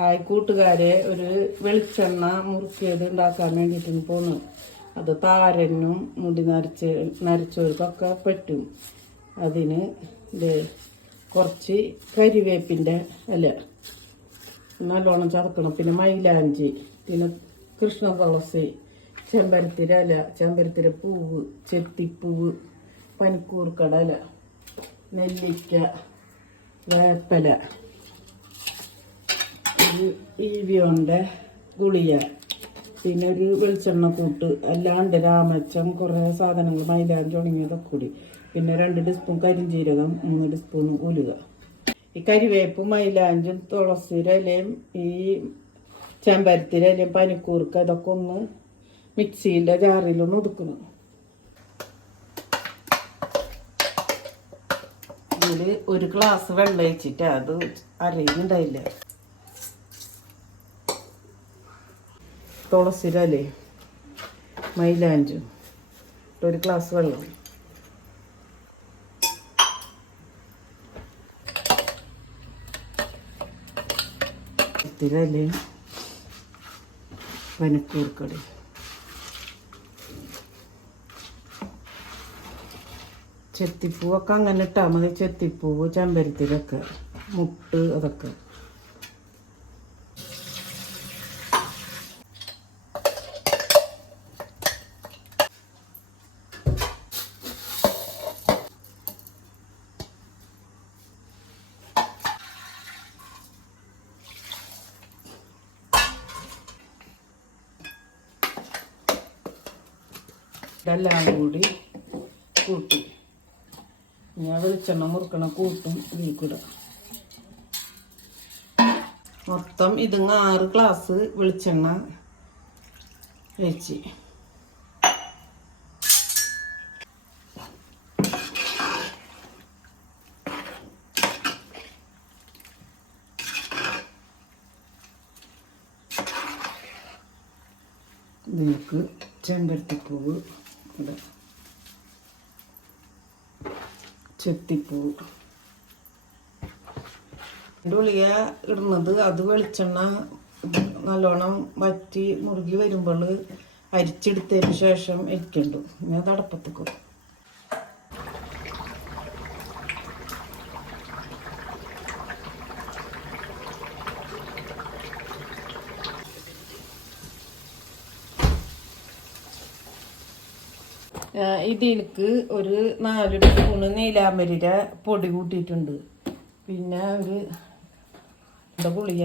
Hi കൂട്ടുകാരെ, ഒരു വെളിച്ചെണ്ണ മുറുക്കിയത് ഉണ്ടാക്കാൻ വേണ്ടിയിട്ടാണ് പോന്നു. അത് താരനും മുടി നരച്ചവർക്കൊക്കെ പറ്റും. അതിന് കുറച്ച് കരിവേപ്പിൻ്റെ ഇല നല്ലോണം ചതക്കണം. പിന്നെ മൈലാഞ്ചി, പിന്നെ കൃഷ്ണ തുളസി, ചെമ്പരത്തിര ഇല, ചെമ്പരത്തിര പൂവ്, ചെത്തിപ്പൂവ്, പനിക്കൂർക്കട ഇല, നെല്ലിക്ക, വേപ്പല, ഒരു ഈവിയോൻ്റെ ഗുളിക, പിന്നെ ഒരു വെളിച്ചെണ്ണ കൂട്ട്, അല്ലാണ്ട് രാമച്ചം, കുറേ സാധനങ്ങൾ, മൈലാഞ്ചി തുടങ്ങിയതൊക്കെ കൂടി, പിന്നെ 2 ടീസ്പൂൺ കരിഞ്ജീരകം, 3 ടീസ്പൂൺ ഉലുക. ഈ കരിവേപ്പും മൈലാഞ്ചും തുളസിയുടെ ഇലയും ഈ ചെമ്പരത്തിര ഇലയും പനിക്കൂർക്ക ഇതൊക്കെ ഒന്ന് മിക്സിയുടെ ജാറിലൊന്ന് ഒതുക്കണം. ഇതിൽ 1 ഗ്ലാസ് വെള്ളം ഒഴിച്ചിട്ട് അത് അരയുന്നുണ്ടായില്ല. തുളസിയുടെ ഇലയും മൈലാഞ്ചും 1 ഗ്ലാസ് വെള്ളം, ഇലയും പനിക്കൂർക്കടയും, ചെത്തിപ്പൂവൊക്കെ അങ്ങനെ ഇട്ടാൽ മതി. ചെത്തിപ്പൂവ്, ചെമ്പരത്തിലൊക്കെ, മുട്ട്, അതൊക്കെ. ഇതെല്ലാം കൂടി കൂട്ടി ഞാൻ വെളിച്ചെണ്ണ മുറുക്കണ കൂട്ടും ഇതിൽ കൂടെ. മൊത്തം ഇത് 6 ഗ്ലാസ് വെളിച്ചെണ്ണ വെച്ച് ഇതിലേക്ക് ചെമ്പരത്തിപ്പൂവ്, ചെത്തിപ്പൂവ്, ഗുളിക ഇടുന്നത്. അത് വെളിച്ചെണ്ണ നല്ലോണം വറ്റി മുറുകി വരുമ്പോൾ അരിച്ചെടുത്തതിന് ശേഷം ഇരിക്കണ്ടു. ഞാൻ തടപ്പത്തേക്കും ഇതിലേക്ക് ഒരു 4 ടീസ്പൂണ് നീലാമ്പരിയുടെ പൊടി കൂട്ടിയിട്ടുണ്ട്. പിന്നെ ഒരു ഗുളിക